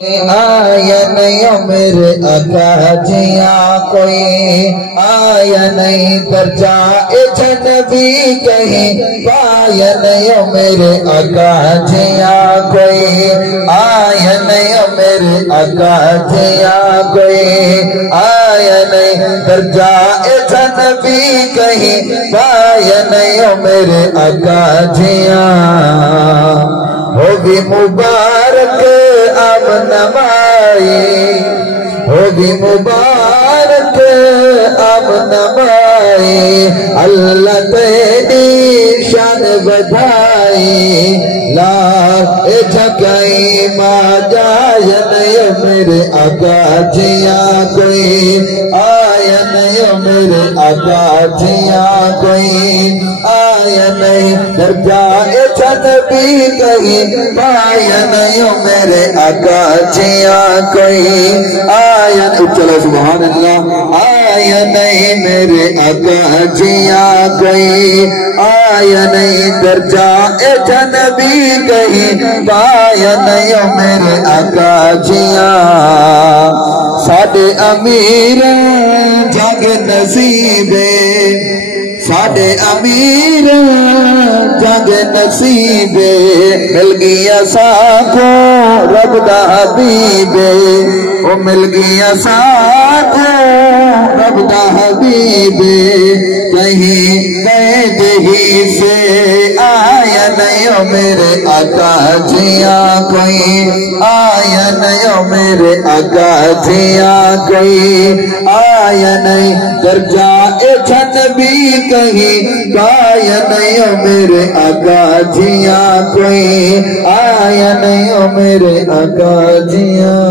آیا نہیں میرے آقا جیاں کوئی، آیا نہیں درجہ اجنبی کہیں، پایا نہیں میرے آقا جیاں کوئی، آیا نہیں میرے آقا جیاں کوئی، آیا نہیں درجہ اجنبی کہیں، پایا نہیں میرے آقا جیاں۔ ہوگی مبارک آمد نمائی، ہوگی مبارک آمد نمائی، اللہ تیری شان بدھائی، لا جھکائی ماں جائے نہیں میرے آقا جیاں کوئی، آیا نہیں میرے آقا جیاں کوئی، آیا نہیں درجہ اجنبی کہیں، پایا نہیں میرے آقا جیاں کوئی، آیا چلو سبحان اللہ، آیا نہیں میرے آقا جیاں کوئی، آیا نہیں درجہ اجنبی کہیں، پایا نہیں میرے آقا جیاں۔ ساڈے امیر جگ نصیبے، ساڈے امیر جگ نصیبے، مل گیا ساکو رب دا حبیبے، او مل گیا ساکو رب دا حبیبے، کہیں قید ہی سے آیا نہیں میرے آقا جیاں کوئی، آیا نہیں میرے آقا جیاں کوئی، آیا نہیں درجہ اجنبی کہیں، پایا نہیں میرے آقا جیاں کوئی، آیا نہیں میرے آقا جیاں۔